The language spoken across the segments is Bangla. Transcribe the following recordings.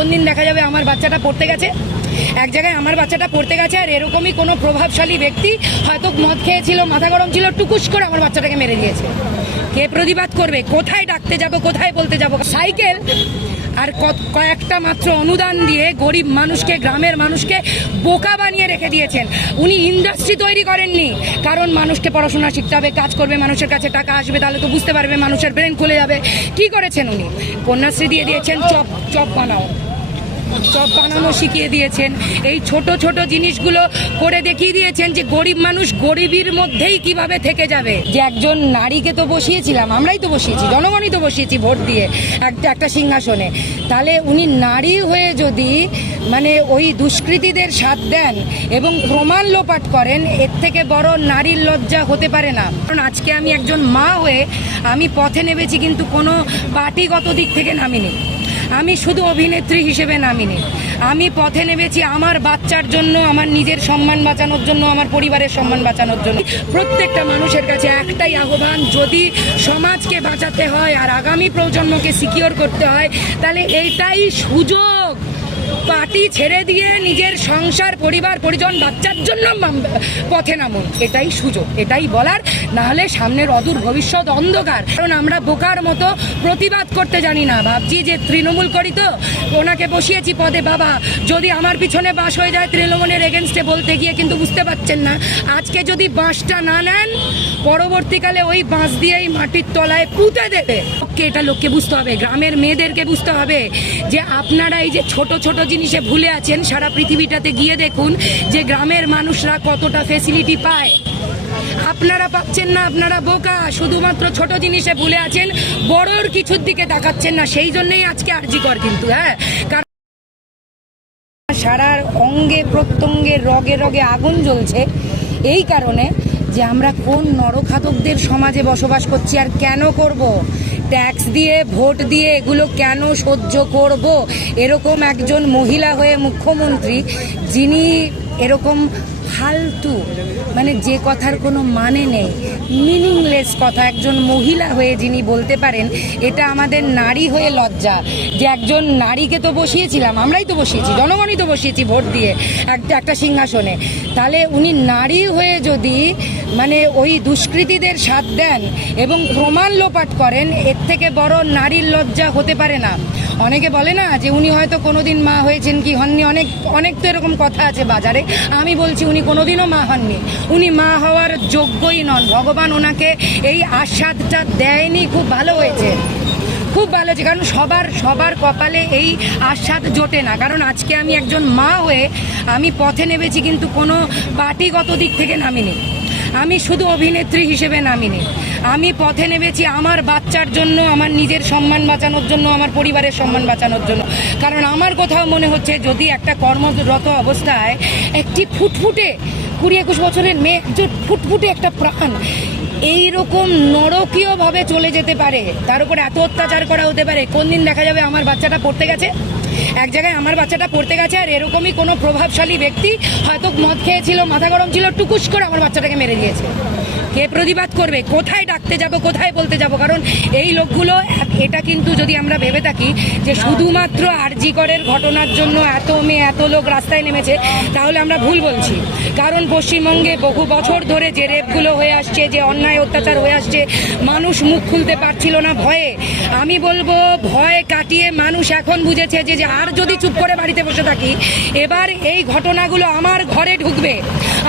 কোন দিন দেখা যাবে আমার বাচ্চাটা পড়তে গেছে? এক জায়গায় আমার বাচ্চাটা পড়তে গেছে আর এরকমই কোনো প্রভাবশালী ব্যক্তি হয়তো মদ খেয়েছিল, মাথা গরম ছিল, টুকুস করে আমার বাচ্চাটাকে মেরে দিয়েছে। কে প্রতিবাদ করবে? কোথায় ডাকতে যাব, কোথায় বলতে যাব? সাইকেল আর কয়েকটা মাত্র অনুদান দিয়ে গরিব মানুষকে, গ্রামের মানুষকে বোকা বানিয়ে রেখে দিয়েছেন। উনি ইন্ডাস্ট্রি তৈরি করেননি। কারণ মানুষকে পড়াশোনা শিখতে হবে, কাজ করবে, মানুষের কাছে টাকা আসবে, তাহলে তো বুঝতে পারবে মানুষের ব্রেন খুলে যাবে। কি করেছেন উনি? কন্যাশ্রী দিয়ে দিয়েছেন, চপ চপ বানাও। চপ বানানো শিখিয়ে দিয়েছেন। এই ছোট ছোট জিনিসগুলো করে দেখিয়ে দিয়েছেন যে গরিব মানুষ গরিবের মধ্যেই কীভাবে থেকে যাবে। যে একজন নারীকে তো বসিয়েছিলাম, আমরাই তো বসিয়েছি, জনগণই তো বসিয়েছি ভোট দিয়ে একটা একটা সিংহাসনে। তাহলে উনি নারী হয়ে যদি মানে ওই দুষ্কৃতীদের সাথ দেন এবং প্রমাণ লোপাট করেন, এর থেকে বড় নারীর লজ্জা হতে পারে না। কারণ আজকে আমি একজন মা হয়ে আমি পথে নেমেছি কিন্তু কোনো পার্টিগত দিক থেকে নামিনি। আমি শুধু অভিনেত্রী হিসেবে নামিনি। আমি পথে নেমেছি আমার বাচ্চার জন্য, আমার নিজের সম্মান বাঁচানোর জন্য, আমার পরিবারের সম্মান বাঁচানোর জন্য। প্রত্যেকটা মানুষের কাছে একটাই আহ্বান, যদি সমাজকে বাঁচাতে হয় আর আগামী প্রজন্মকে সিকিওর করতে হয়, তাহলে এইটাই সুযোগ। পার্টি ছেড়ে দিয়ে নিজের সংসার, পরিবার, পরিজন, বাচ্চার জন্য পথে নামুন। এটাই সুযোগ, এটাই বলার। না হলে সামনের অদূর ভবিষ্যৎ অন্ধকার। কারণ আমরা বোকার মতো প্রতিবাদ করতে জানি না। ভাবছি যে তৃণমূল করি তো, ওনাকে বসিয়েছি পদে বাবা। যদি আমার পিছনে বাস হয়ে যায় তৃণমূলের এগেনস্টে বলতে গিয়ে কিন্তু বুঝতে পারছেন না। আজকে যদি বাঁশটা না নেন, পরবর্তীকালে ওই বাঁশ দিয়েই মাটির তলায় পুঁতে দেবে। লোককে, এটা লোককে বুঝতে হবে। গ্রামের মেয়েদেরকে বুঝতে হবে যে আপনারা এই যে ছোট ছোট জিনিসে ভুলে আছেন, সারা পৃথিবীটাতে গিয়ে দেখুন যে গ্রামের মানুষরা কতটা ফেসিলিটি পায়। আপনারা পাচ্ছেন না, আপনারা বোকা, শুধুমাত্র ছোট জিনিসে ভুলে আছেন, বড়র কিছুর দিকে তাকাচ্ছেন না। সেই জন্যই আজকে আর্জিকর কিন্তু হ্যাঁ? কারণ সারার অঙ্গে, প্রত্যঙ্গে, রগে রগে আগুন জ্বলছে। এই কারণে যে আমরা কোন নরখাতকদের সমাজে বসবাস করছি আর কেন করব? ট্যাক্স দিয়ে ভোট দিয়ে এগুলো কেন সহ্য করব? এরকম একজন মহিলা হয়ে মুখ্যমন্ত্রী, যিনি এরকম ফালতু মানে যে কথার কোনো মানে নেই। মিনিংলেস কথা, একজন মহিলা হয়ে যিনি বলতে পারেন, এটা আমাদের নারী হয়ে লজ্জা। যে একজন নারীকে তো বসিয়েছিলাম, আমরাই তো বসিয়েছি, জনগণই তো বসিয়েছি ভোট দিয়ে একটা একটা সিংহাসনে। তাহলে উনি নারী হয়ে যদি মানে ওই দুষ্কৃতীদের সাথ দেন এবং প্রমাণ লোপাট করেন, এর থেকে বড় নারীর লজ্জা হতে পারে না। অনেকে বলে না যে উনি হয়তো কোনোদিন মা হয়েছেন কি হননি, অনেক অনেক তো এরকম কথা আছে বাজারে। আমি বলছি উনি কোনোদিনও মা হননি। উনি মা হওয়ার যোগ্যই নন। ভগবান ওনাকে এই আস্বাদটা দেয়নি, খুব ভালো হয়েছে। খুব ভালো হয়েছে, কারণ সবার সবার কপালে এই আস্বাদ জোটে না। কারণ আজকে আমি একজন মা হয়ে আমি পথে নেমেছি, কিন্তু কোনো পার্টিগত দিক থেকে নামিনি। আমি শুধু অভিনেত্রী হিসেবে নামিনি। আমি পথে নেমেছি আমার বাচ্চার জন্য, আমার নিজের সম্মান বাঁচানোর জন্য, আমার পরিবারের সম্মান বাঁচানোর জন্য। কারণ আমার কোথাও মনে হচ্ছে যদি একটা কর্মরত অবস্থায় একটি ফুটফুটে কুড়ি একুশ বছরের মেয়ে ফুটফুটে একটা প্রাণ এই রকম নরকীয়ভাবে চলে যেতে পারে, তার উপর এত অত্যাচার করা হতে পারে কোন দিন দেখা যাবে আমার বাচ্চাটা পড়তে গেছে? এক জায়গায় আমার বাচ্চাটা পড়তে গেছে আর এরকমই কোনো প্রভাবশালী ব্যক্তি হয়তো মদ খেয়েছিল, মাথা গরম ছিল, টুকুস করে আমার বাচ্চাটাকে মেরে দিয়েছে। কে প্রতিবাদ করবে? কোথায় ডাকতে যাব, কোথায় বলতে যাব? কারণ এই লোকগুলো, এটা কিন্তু যদি আমরা ভেবে থাকি যে শুধুমাত্র আরজিকরের ঘটনার জন্য এত মেয়ে, এত লোক রাস্তায় নেমেছে, তাহলে আমরা ভুল বলছি। কারণ পশ্চিমবঙ্গে বহু বছর ধরে যে রেপগুলো হয়ে আসছে, যে অন্যায় অত্যাচার হয়ে আসছে, মানুষ মুখ খুলতে পারছিল না ভয়ে। আমি বলব, ভয় কাটিয়ে মানুষ এখন বুঝেছে যে আর যদি চুপ করে বাড়িতে বসে থাকি, এবার এই ঘটনাগুলো আমার ঘরে ঢুকবে।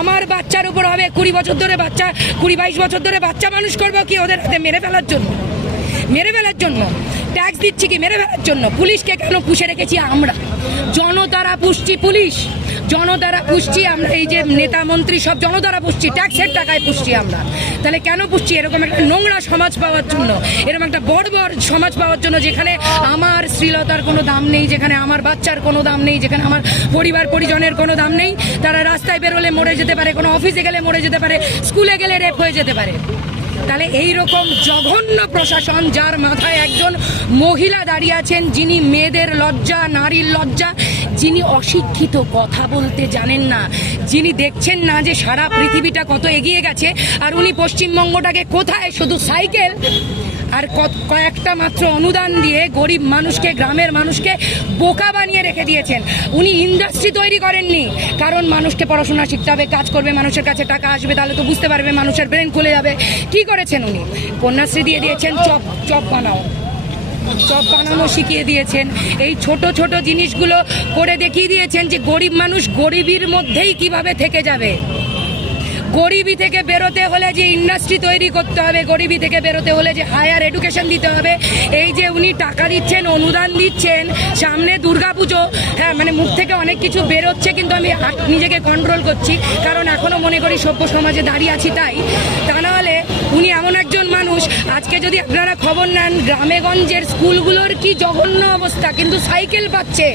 আমার বাচ্চার উপর হবে কুড়ি বছর ধরে বাচ্চা, কুড়ি বাইশ বছর ধরে বাচ্চা মানুষ করব কি ওদের হাতে মেরে ফেলার জন্য? মেরে ফেলার জন্য? ট্যাক্স দিচ্ছি কি মেরে ফেলার জন্য? পুলিশকে কেন পুষে রেখেছি আমরা? জনতারা পুষছি পুলিশ। জনতারা পুষছি আমরা এই যে নেতা মন্ত্রী সব জনতারা পুষছি ট্যাক্সের টাকায় পুষছি আমরা। তাহলে কেন পুষছি এরকম একটা নোংরা সমাজ পাওয়ার জন্য, এরকম একটা বড় বড় সমাজ পাওয়ার জন্য যেখানে আমার শ্রীলতার কোনো দাম নেই, যেখানে আমার বাচ্চার কোনো দাম নেই, যেখানে আমার পরিবার পরিজনের কোনো দাম নেই, তারা রাস্তায় বেরোলে মরে যেতে পারে, কোনো অফিসে গেলে মরে যেতে পারে স্কুলে গেলে রেপ হয়ে যেতে পারে। তাহলে এই রকম জঘন্য প্রশাসন যার মাথায় একজন মহিলা দাঁড়িয়ে আছেন, যিনি মেয়েদের লজ্জা, নারীর লজ্জা যিনি অশিক্ষিত, কথা বলতে জানেন না। যিনি দেখছেন না যে সারা পৃথিবীটা কত এগিয়ে গেছে, আর উনি পশ্চিমবঙ্গটাকে কোথায় শুধু সাইকেল আর কয়েকটা মাত্র অনুদান দিয়ে গরিব মানুষকে, গ্রামের মানুষকে বোকা বানিয়ে রেখে দিয়েছেন। উনি ইন্ডাস্ট্রি তৈরি করেননি, কারণ মানুষকে পড়াশোনা শিখতে হবে, কাজ করবে, মানুষের কাছে টাকা আসবে, তাহলে তো বুঝতে পারবে, মানুষের ব্রেন খুলে যাবে। কি করেছেন উনি? কন্যাশ্রী দিয়ে দিয়েছেন, চপ চপ বানাও। চপ বানানো শিখিয়ে দিয়েছেন। এই ছোট ছোট জিনিসগুলো করে দেখিয়ে দিয়েছেন যে গরিব মানুষ গরিবের মধ্যেই কীভাবে থেকে যাবে। গরিবি থেকে বেরোতে হলে যে ইন্ডাস্ট্রি তৈরি করতে হবে, গরিবি থেকে বেরোতে হলে যে হায়ার এডুকেশন দিতে হবে, এই যে উনি টাকা দিচ্ছেন, অনুদান দিচ্ছেন, সামনে দুর্গাপুজো হ্যাঁ মানে মুখ থেকে অনেক কিছু বেরোচ্ছে, কিন্তু আমি নিজেকে কন্ট্রোল করছি, কারণ এখনও মনে করি সভ্য সমাজে দাঁড়িয়ে আছি তাই। তা নাহলে উনি এমন মানুষ। আজকে যদি আপনারা খবর নেন, গ্রামেগঞ্জের স্কুলগুলোর কি জঘন্য অবস্থা, কিন্তু সাইকেল পাচ্ছে।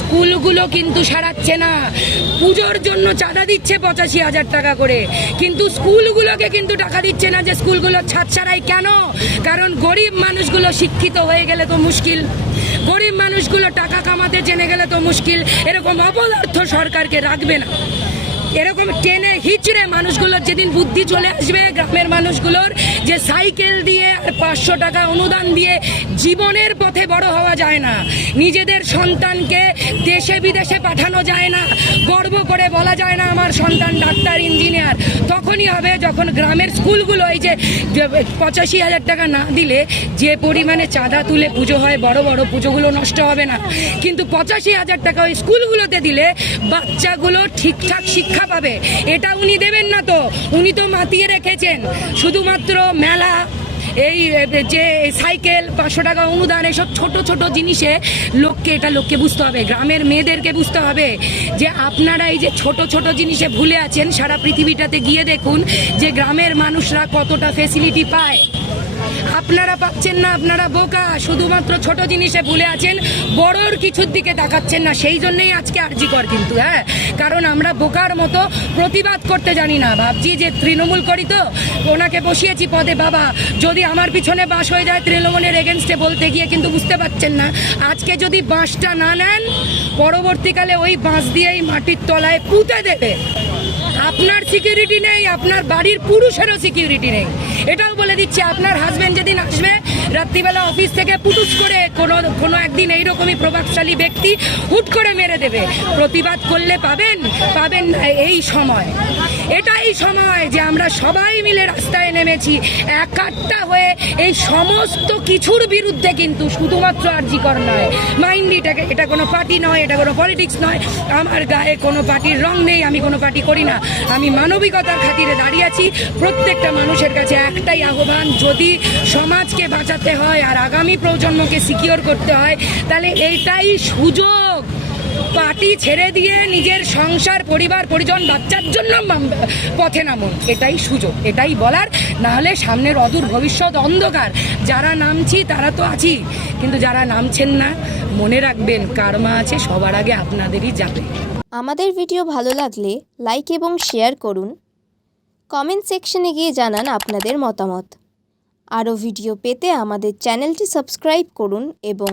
স্কুলগুলো কিন্তু সারাচ্ছে না। পুজোর জন্য চাঁদা দিচ্ছে পঁচাশি হাজার টাকা করে। কিন্তু স্কুলগুলোকে কিন্তু টাকা দিচ্ছে না যে স্কুলগুলো ছাদ ছাড়াই কেন? কারণ গরিব মানুষগুলো শিক্ষিত হয়ে গেলে তো মুশকিল। গরিব মানুষগুলো টাকা কামাতে জেনে গেলে তো মুশকিল। এরকম অপদার্থ সরকারকে রাখবে না। এরকম টেনে হিচড়ে মানুষগুলোর যেদিন বুদ্ধি চলে আসবে, গ্রামের মানুষগুলোর যে সাইকেল দিয়ে আর পাঁচশো টাকা অনুদান দিয়ে জীবনের পথে বড় হওয়া যায় না। নিজেদের সন্তানকে দেশে বিদেশে পাঠানো যায় না, গর্ব করে বলা যায় না, আমার সন্তান ডাক্তার, ইঞ্জিনিয়ার। তখনই হবে যখন গ্রামের স্কুলগুলো এই যে পঁচাশি হাজার টাকা না দিলে যে পরিমাণে চাঁদা তুলে পুজো হয়, বড় বড় পুজোগুলো নষ্ট হবে না। কিন্তু পঁচাশি হাজার টাকা ওই স্কুলগুলোতে দিলে বাচ্চাগুলো ঠিকঠাক শিক্ষা পাবে। এটা উনি দেবেন না তো। উনি তো মাতিয়ে রেখেছেন। শুধুমাত্র মেলা, এই যে সাইকেল, পাঁচশো টাকা অনুদান, এসব ছোট ছোট জিনিসে লোককে, এটা লোককে বুঝতে হবে। গ্রামের মেয়েদেরকে বুঝতে হবে যে আপনারা এই যে ছোট ছোট জিনিসে ভুলে আছেন, সারা পৃথিবীটাতে গিয়ে দেখুন যে গ্রামের মানুষরা কতটা ফেসিলিটি পায়। আপনারা পাচ্ছেন না, আপনারা বোকা। শুধুমাত্র ছোট জিনিসে ভুলে আছেন, বড়র কিছুর দিকে তাকাচ্ছেন না। সেই জন্যই আজকে আর্জিকর কিন্তু হ্যাঁ? কারণ আমরা বোকার মতো প্রতিবাদ করতে জানি না। ভাবছি যে তৃণমূল করি তো, ওনাকে বসিয়েছি পদে। বাবা, যদি আমার পিছনে বাঁশ হয়ে যায় তৃণমূলের এগেনস্টে বলতে গিয়ে কিন্তু বুঝতে পারছেন না। আজকে যদি বাঁশটা না নেন, পরবর্তীকালে ওই বাঁশ দিয়েই মাটির তলায় পুঁতে দেবে। আপনার সিকিউরিটি নেই, আপনার বাড়ির পুরুষেরও সিকিউরিটি নেই। এটাও বলে দিচ্ছি, আপনার হাজব্যান্ড যেদিন আসবে, রাত্রিবেলা অফিস থেকে পুটুস করে কোনো কোনো একদিন এইরকমই প্রভাবশালী ব্যক্তি হুট করে মেরে দেবে। প্রতিবাদ করলে পাবেন পাবেন এই সময়। এটাই সময় যে আমরা সবাই মিলে রাস্তায় নেমেছি একাট্টা হয়ে এই সমস্ত কিছুর বিরুদ্ধে কিন্তু শুধুমাত্র আর্জিকর নয়। মাইন্ড এটাকে এটা কোনো পার্টি নয়, এটা কোনো পলিটিক্স নয়। আমার গায়ে কোনো পার্টির রং নেই, আমি কোনো পার্টি করি না। আমি মানবিকতার খাতিরে দাঁড়িয়ে আছি। প্রত্যেকটা মানুষের কাছে একটাই আহ্বান, যদি সমাজকে বাঁচাতে হয় আর আগামী প্রজন্মকে সিকিওর করতে হয়, তাহলে এইটাই সুযোগ। পার্টি ছেড়ে দিয়ে নিজের সংসার, পরিবার, পরিজন, বাচ্চার জন্য পথে নামুন। এটাই সুযোগ, এটাই বলার। না হলে সামনের অদূর ভবিষ্যৎ অন্ধকার। যারা নামছি, তারা তো আছি। কিন্তু যারা নামছেন না, মনে রাখবেন, কারমা আছে, সবার আগে আপনাদেরই যাবে। আমাদের ভিডিও ভালো লাগলে লাইক এবং শেয়ার করুন। কমেন্ট সেকশনে গিয়ে জানান আপনাদের মতামত। আরও ভিডিও পেতে আমাদের চ্যানেলটি সাবস্ক্রাইব করুন এবং